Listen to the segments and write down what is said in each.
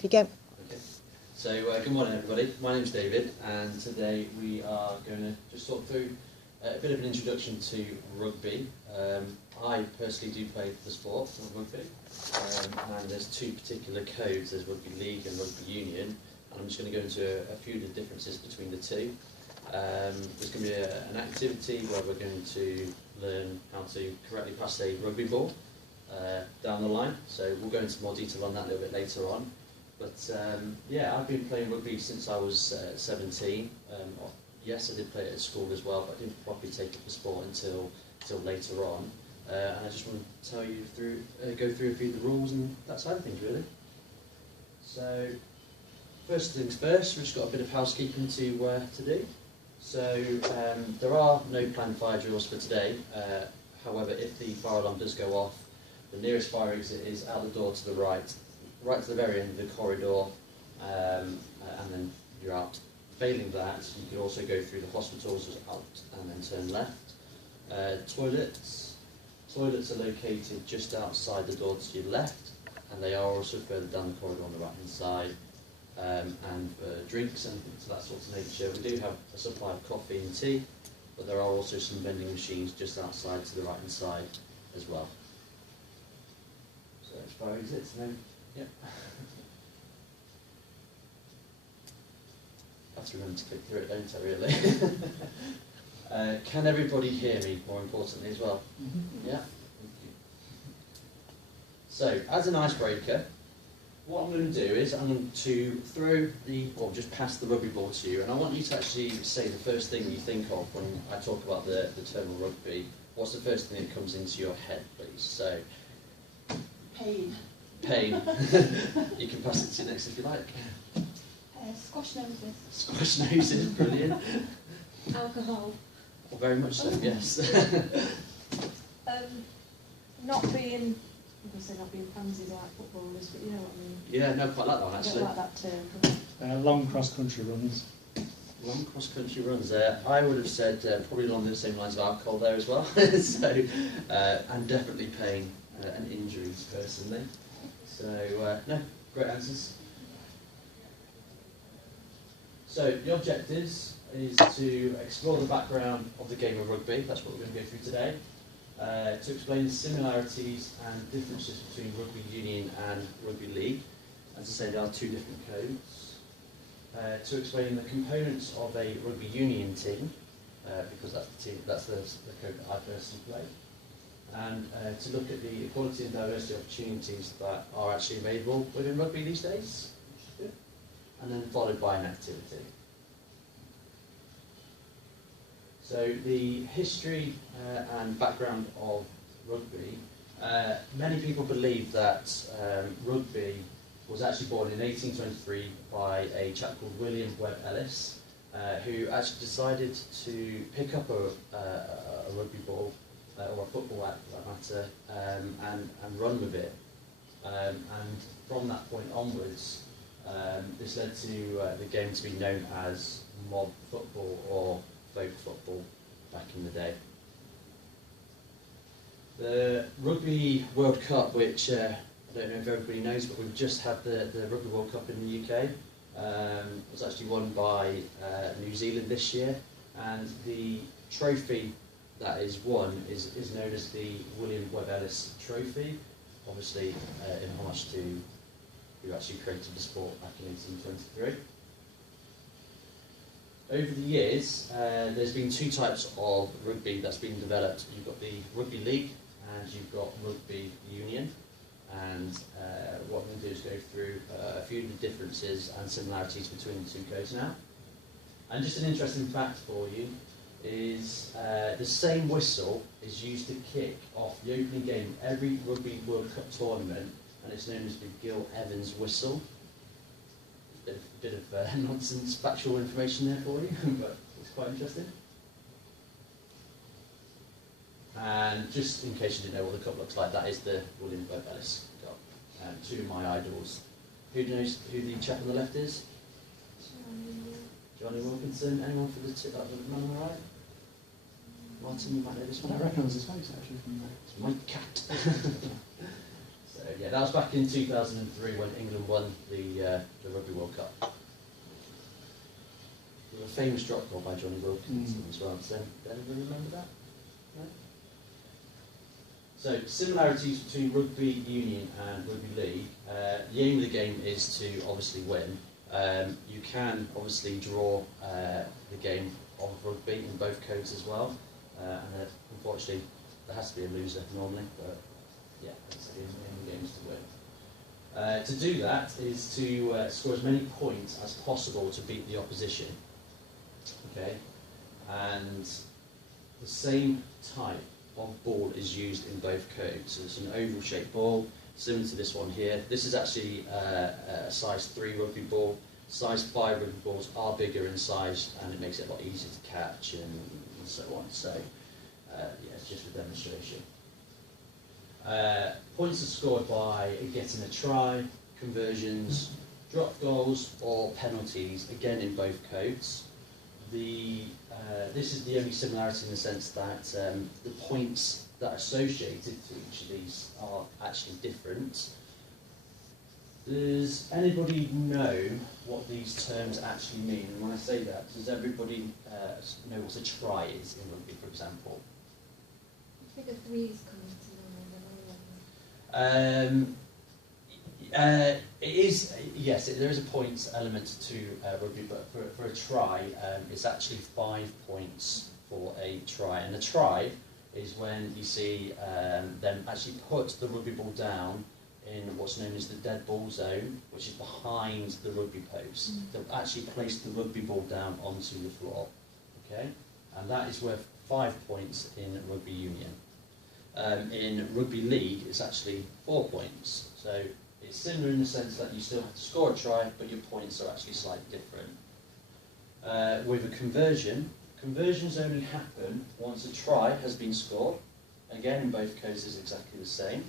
Off you go. Okay. So, good morning everybody. My name's David, and today we are going to just talk through a bit of an introduction to rugby. I personally do play the sport of rugby, and there's two particular codes, there's Rugby League and Rugby Union, and I'm just going to go into a few of the differences between the two. There's going to be an activity where we're going to learn how to correctly pass a rugby ball down the line, so we'll go into more detail on that a little bit later on. But yeah, I've been playing rugby since I was 17. Yes, I did play it at school as well, but I didn't properly take up the sport until later on. And I just want to tell you go through a few of the rules and that side of things, really. So, first things first, we've just got a bit of housekeeping to do. So, there are no planned fire drills for today. However, if the fire alarm does go off, the nearest fire exit is out the door to the right to the very end of the corridor, and then you're out. Failing that, you can also go through the hospitals out and then turn left. Toilets are located just outside the door to your left, and they are also further down the corridor on the right hand side. And drinks and things of that sort of nature, we do have a supply of coffee and tea, but there are also some vending machines just outside to the right hand side as well. So as far as it's now, yeah. I have to remember to click through it, don't I, really? Can everybody hear me, more importantly, as well? Mm-hmm. Yeah? Thank you. So, as an icebreaker, what I'm going to do is I'm going to just pass the rugby ball to you, and I want you to actually say the first thing you think of when I talk about the term rugby. What's the first thing that comes into your head, please? So, pain. Pain. You can pass it to next if you like. Squash noses. Squash noses, brilliant. Alcohol. Well, very much so, yes. Not being, I'm going to say not being pansies like footballers, but you know what I mean. Yeah, no, quite like that one actually. I don't like that term. Long cross-country runs. Long cross-country runs. I would have said probably along the same lines of alcohol there as well. So, and definitely pain and injuries personally. So, no, great answers. So, the objectives is to explore the background of the game of rugby. That's what we're going to go through today. To explain the similarities and differences between Rugby Union and Rugby League. As I say, there are two different codes. To explain the components of a Rugby Union team, because that's the code that I personally play. And to look at the equality and diversity opportunities that are actually available within rugby these days. And then followed by an activity. So the history and background of rugby, many people believe that rugby was actually born in 1823 by a chap called William Webb Ellis, who actually decided to pick up a rugby ball, or a football for that matter, and run with it. And from that point onwards, this led to the game to be known as mob football or folk football back in the day. The Rugby World Cup, which I don't know if everybody knows, but we've just had the Rugby World Cup in the UK, was actually won by New Zealand this year, and the trophy that is won is known as the William Webb Ellis Trophy, obviously in homage to who actually created the sport back in 1823. Over the years, there's been two types of rugby that's been developed. You've got the Rugby League and you've got Rugby Union. And what we're going to do is go through a few of the differences and similarities between the two codes now. And just an interesting fact for you is the same whistle is used to kick off the opening game of every Rugby World Cup tournament, and it's known as the Gil Evans whistle. A bit of nonsense factual information there for you, but it's quite interesting. And just in case you didn't know what the cup looks like, that is the William Webb Ellis Cup. Two of my idols. Who knows who the chap on the left is? Johnny Wilkinson. Anyone for the man on the right? Martin, you might know this one. I recognise his face actually from there. It's Mike Cat. So code. Yeah, that was back in 2003 when England won the Rugby World Cup. There was a famous drop goal by Johnny Wilkinson as well. Does anybody remember that? No? So, similarities between rugby union and rugby league. The aim of the game is to obviously win. You can obviously draw the game of rugby in both codes as well. And unfortunately, there has to be a loser normally, but yeah, that's the aim of the game is to win. To do that is to score as many points as possible to beat the opposition. Okay, and the same type of ball is used in both codes. So it's an oval shaped ball, similar to this one here. This is actually a size 3 rugby ball. Size 5 rugby balls are bigger in size and it makes it a lot easier to catch and so on. So yeah, it's just a demonstration. Points are scored by getting a try, conversions, drop goals or penalties, again in both codes. This is the only similarity in the sense that the points that are associated to each of these are actually different. Does anybody know what these terms actually mean? And when I say that, does everybody know what a try is in rugby, for example? I think a 3 is coming to mind. It is, yes, there is a points element to rugby, but for a try, it's actually 5 points for a try. And a try is when you see them actually put the rugby ball down in what's known as the dead ball zone, which is behind the rugby post. They'll actually place the rugby ball down onto the floor, okay? And that is worth 5 points in rugby union. In rugby league, it's actually 4 points. So it's similar in the sense that you still have to score a try, but your points are actually slightly different. With a conversion, conversions only happen once a try has been scored. Again, in both codes is exactly the same.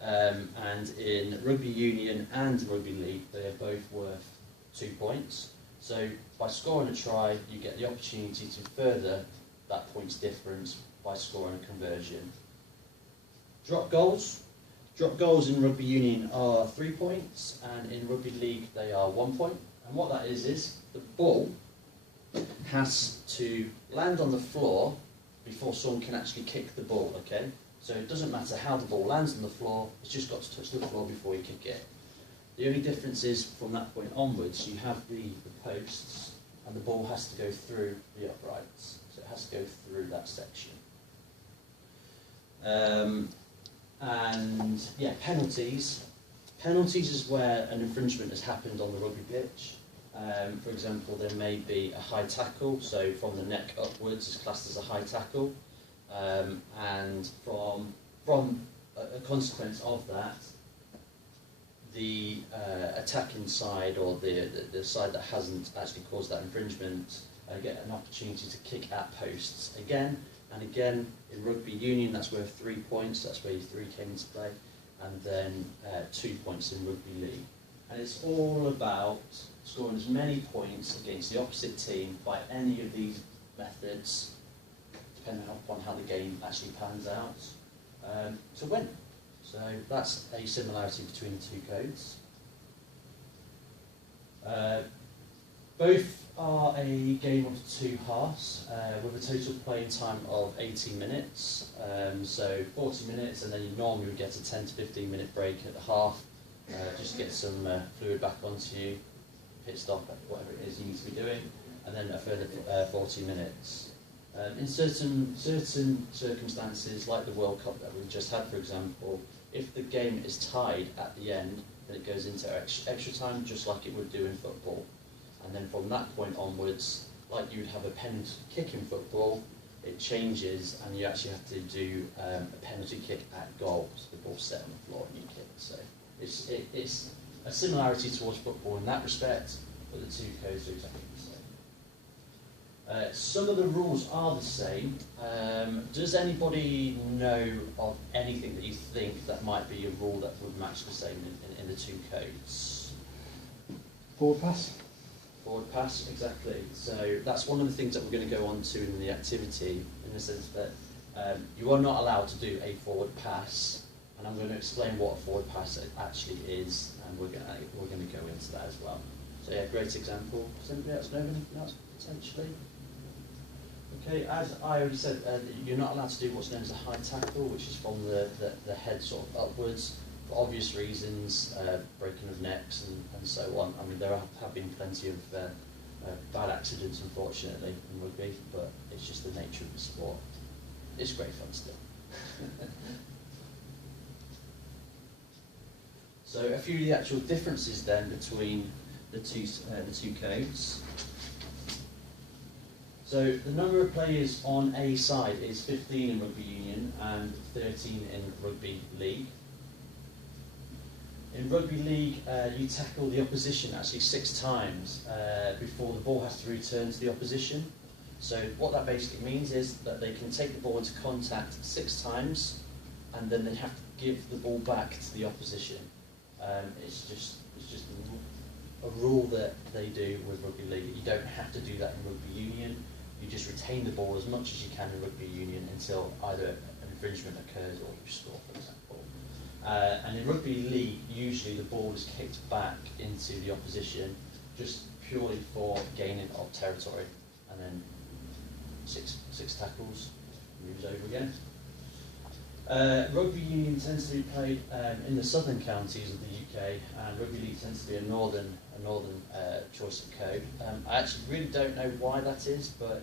And in rugby union and rugby league, they are both worth 2 points. So by scoring a try, you get the opportunity to further that points difference by scoring a conversion. Drop goals. Drop goals in rugby union are 3 points, and in rugby league they are 1 point. And what that is the ball has to land on the floor before someone can actually kick the ball, okay? So it doesn't matter how the ball lands on the floor, it's just got to touch the floor before you kick it. The only difference is from that point onwards, you have the posts, and the ball has to go through the uprights. So it has to go through that section. And yeah, penalties. Penalties is where an infringement has happened on the rugby pitch. For example, there may be a high tackle, so from the neck upwards is classed as a high tackle. And from a consequence of that, the attacking side or the side that hasn't actually caused that infringement get an opportunity to kick at posts again and again. In rugby union, that's worth 3 points. That's where your 3 came into play, and then 2 points in rugby league. And it's all about scoring as many points against the opposite team by any of these methods, depending upon how the game actually pans out, to win. So that's a similarity between the 2 codes. Both are a game of 2 halves, with a total playing time of 80 minutes. So 40 minutes, and then you normally would get a 10 to 15 minute break at the half, just to get some fluid back onto you, pit stop, whatever it is you need to be doing, and then a further 40 minutes. In certain circumstances, like the World Cup that we've just had, for example, if the game is tied at the end, then it goes into extra time, just like it would do in football. And then from that point onwards, like you would have a penalty kick in football, it changes and you actually have to do a penalty kick at goal. So the ball's set on the floor and you kick. So it's a similarity towards football in that respect, but the 2 codes are exactly the same. Some of the rules are the same. Does anybody know of anything that you think that might be a rule that would match the same in the 2 codes? Forward pass? Forward pass, exactly. So that's one of the things that we're going to go on to in the activity, in the sense that you are not allowed to do a forward pass and I'm going to explain what a forward pass actually is, and we're going to go into that as well. So yeah, great example. Does anybody else know of anything else potentially? Okay, as I already said, you're not allowed to do what's known as a high tackle, which is from the head sort of upwards, for obvious reasons, breaking of necks and so on. I mean, there have been plenty of bad accidents, unfortunately, in rugby, but it's just the nature of the sport. It's great fun still. So a few of the actual differences then between the two codes. So the number of players on a side is 15 in rugby union and 13 in rugby league. In rugby league, you tackle the opposition actually 6 times before the ball has to return to the opposition. So what that basically means is that they can take the ball into contact 6 times, and then they have to give the ball back to the opposition. It's just a rule that they do with rugby league. You don't have to do that in rugby union. You just retain the ball as much as you can in rugby union until either an infringement occurs or you score, for example. And in rugby league, usually the ball is kicked back into the opposition just purely for gaining of territory, and then six tackles, moves over again. Rugby union tends to be played in the southern counties of the UK, and rugby league tends to be a northern choice of code. I actually really don't know why that is, but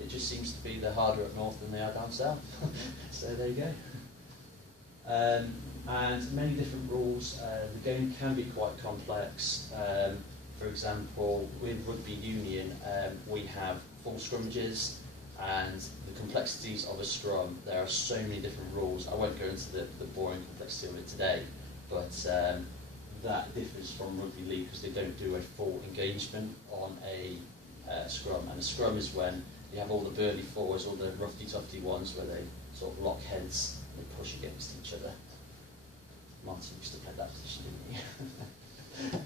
it just seems to be they're harder up north than they are down south. So there you go. And many different rules. The game can be quite complex. For example, with rugby union, we have full scrummages, and the complexities of a scrum. There are so many different rules. I won't go into the boring complexity of it today, but that differs from rugby league because they don't do a full engagement on a scrum. And a scrum is when you have all the burly forwards, all the roughy-tufty ones where they sort of lock heads and they push against each other. Martin used to play that position, didn't he?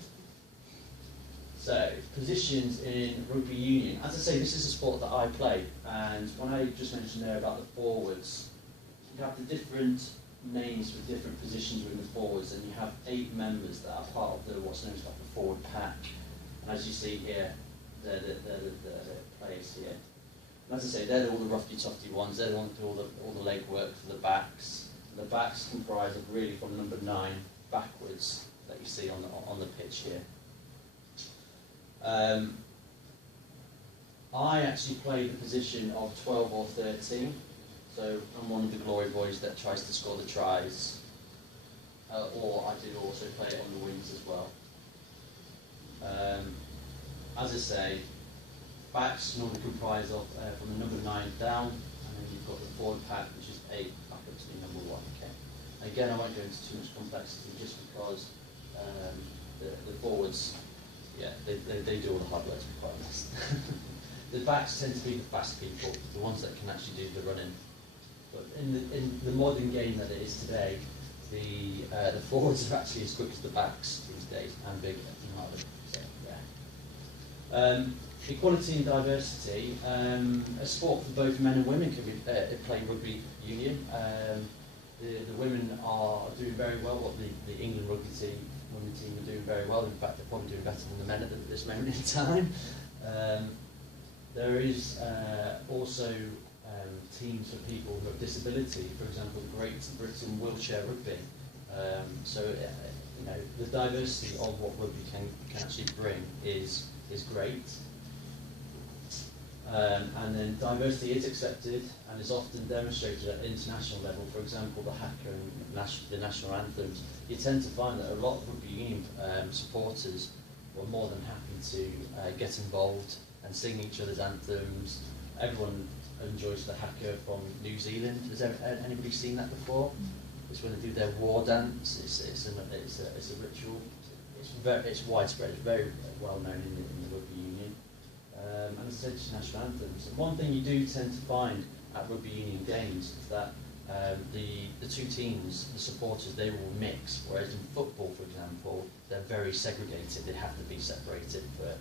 So, positions in rugby union. As I say, this is a sport that I play, and when I just mentioned there about the forwards, you have the different names for different positions within the forwards, and you have 8 members that are part of the what's known as like the forward pack. And as you see here, they're the players here. And as I say, they're all the roughy-tufty ones. They're the ones who do all the leg work for the backs. And the backs comprise of really from number 9 backwards that you see on the pitch here. I actually play the position of 12 or 13, so I'm one of the glory boys that tries to score the tries, or I do also play it on the wings as well. As I say, backs normally comprise of from the number 9 down, and then you've got the forward pack, which is 8 back up to the number 1. Okay. Again, I won't go into too much complexity just because the forwards, yeah, they do all the hard work, to be quite honest. The backs tend to be the fast people, the ones that can actually do the running. But in the modern game that it is today, the forwards are actually as quick as the backs these days, and bigger and harder. So, yeah. Equality and diversity. A sport for both men and women can be play rugby union. The women are doing very well. What the England rugby team, women's team are doing very well. In fact, they're probably doing better than the men at this moment in time. There is also teams for people who have disability. For example, Great Britain wheelchair rugby. So you know, the diversity of what rugby can actually bring is great. And then diversity is accepted and is often demonstrated at international level. For example, the haka and the national anthems. You tend to find that a lot of rugby union supporters were more than happy to get involved and sing each other's anthems. Everyone enjoys the haka from New Zealand. Has anybody seen that before? It's when they do their war dance. It's a ritual. It's widespread. It's very well known in the rugby union. And as I said, national anthems. And one thing you do tend to find at rugby union games is that the two teams, the supporters, they will mix. Whereas in football, for example, they're very segregated. They have to be separated for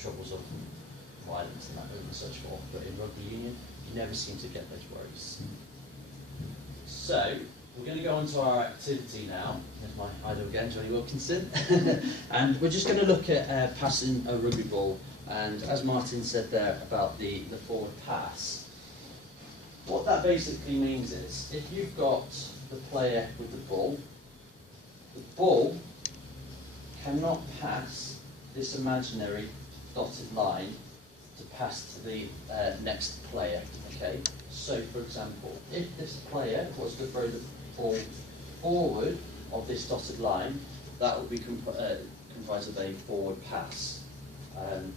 troubles of violence and that and such forth. But in rugby union, you never seem to get those worries. So, we're going to go on to our activity now. There's my idol again, Johnny Wilkinson. And we're just going to look at passing a rugby ball. And as Martin said there about the forward pass, what that basically means is, if you've got the player with the ball cannot pass this imaginary dotted line to pass to the next player. Okay. So, for example, if this player was to throw the ball forward of this dotted line, that would be comprised of a forward pass.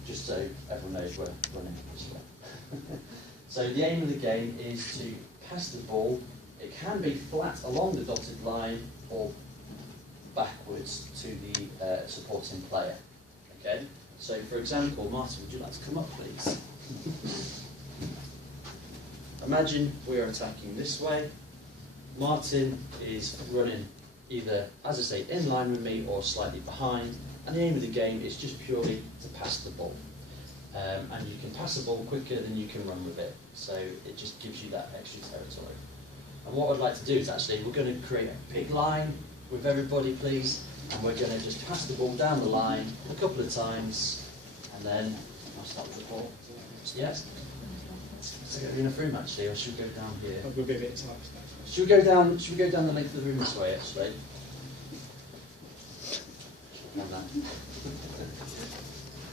Just so everyone knows we're running this way. So the aim of the game is to pass the ball. It can be flat along the dotted line or backwards to the supporting player. Okay. So, for example, Martin, would you like to come up, please? Imagine we are attacking this way. Martin is running either, as I say, in line with me or slightly behind. And the aim of the game is just purely to pass the ball. And you can pass the ball quicker than you can run with it. So it just gives you that extra territory. And what I'd like to do is actually, we're going to create a big line with everybody, please. And we're going to just pass the ball down the line a couple of times. And then, I'll start with the ball. Yes? So get in a room actually, or should we go down here? We'll be a bit tight. Should we go down the length of the room this way actually?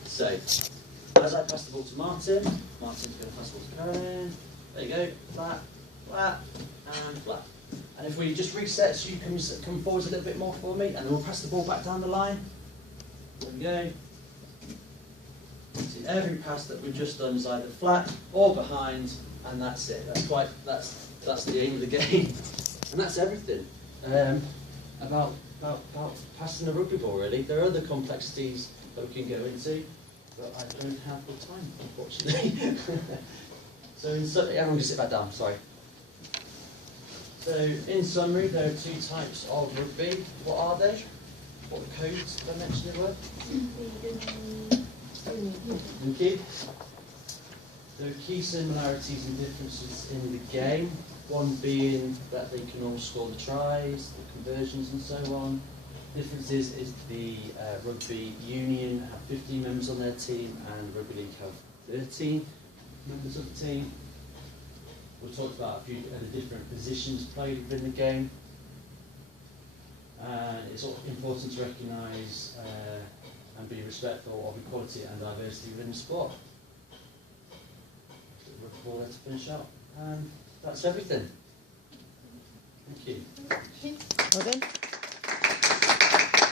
So, as I pass the ball to Martin, Martin's going to pass the ball to Caroline. There you go, flat, flat, and flat. And if we just reset, so you can come forwards a little bit more for me, and then we'll pass the ball back down the line. There we go. See, every pass that we've just done is either flat or behind, and that's it. That's the aim of the game, and that's everything about passing a rugby ball. Really, there are other complexities that we can go into, but I don't have the time, unfortunately. So, everyone can sit back down. Sorry. So, in summary, there are two types of rugby. What are they? What codes did I mention they were? Thank you. There are key similarities and differences in the game. One being that they can all score the tries, the conversions and so on. Differences is the Rugby Union have 15 members on their team and Rugby League have 13 members of the team. We've talked about a few of the different positions played within the game. It's important to recognise and be respectful of equality and diversity within the sport. Before let's finish up. And that's everything. Thank you. Well done.